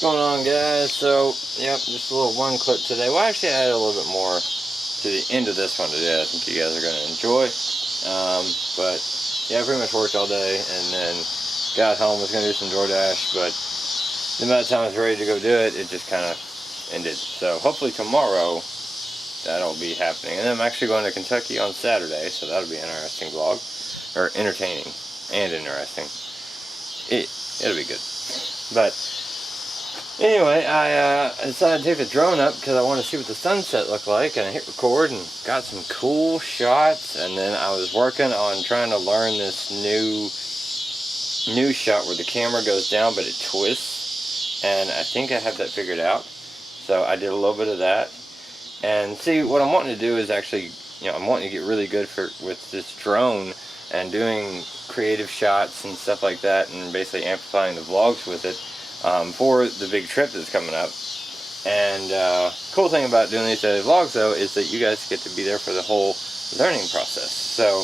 What's going on, guys? So, yep, just a little one clip today. Well, actually, I added a little bit more to the end of this one today. I think you guys are going to enjoy. But, yeah, I pretty much worked all day, and then got home, was going to do some DoorDash, but the amount of time I was ready to go do it, it just kind of ended. So, hopefully tomorrow, that'll be happening. And then I'm actually going to Kentucky on Saturday, so that'll be an interesting vlog. Or entertaining and interesting. It'll be good. But anyway, I decided to take the drone up because I wanted to see what the sunset looked like, and I hit record and got some cool shots. And then I was working on trying to learn this new shot where the camera goes down but it twists, and I think I have that figured out. So I did a little bit of that. And see, what I'm wanting to do is actually, I'm wanting to get really good with this drone and doing creative shots and stuff like that, and basically amplifying the vlogs with it for the big trip that's coming up. And cool thing about doing these daily vlogs, though, is that you guys get to be there for the whole learning process. So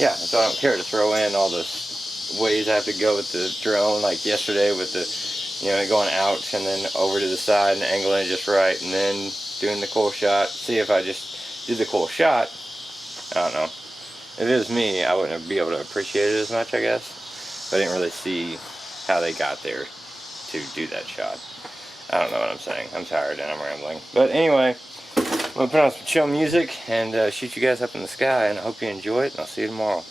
yeah, so I don't care to throw in all the ways I have to go with the drone, like yesterday with the going out and then over to the side and angling it just right, and then doing the cool shot. See, if I just did the cool shot, I don't know. If it was me, I wouldn't be able to appreciate it as much, I guess. But I didn't really see how they got there to do that shot. I don't know what I'm saying. I'm tired and I'm rambling. But anyway, I'm going to put on some chill music and shoot you guys up in the sky, and I hope you enjoy it, and I'll see you tomorrow.